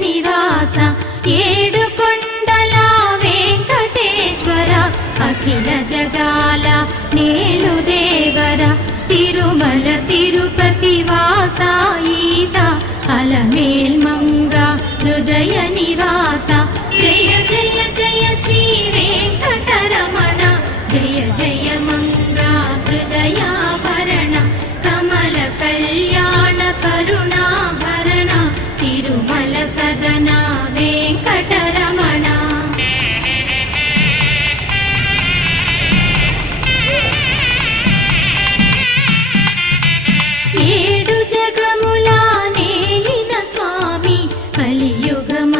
నివాస ఏడుకొండల వెంకటేశ్వర అఖిల జగాల నేలు దేవర తిరుమల తిరుపతి వాస ఈస అలమేల్మంగ హృదయ నివాస జయ జయ జయ శ్రీ వెంకటరమణ జయ జయ మంగ హృదయాభరణ కమల కళ్యాణ కరుణాభరణ తిరుమల సదన వెంకటరమణ. ఏడు జగముల నేలిన స్వామి కలియుగం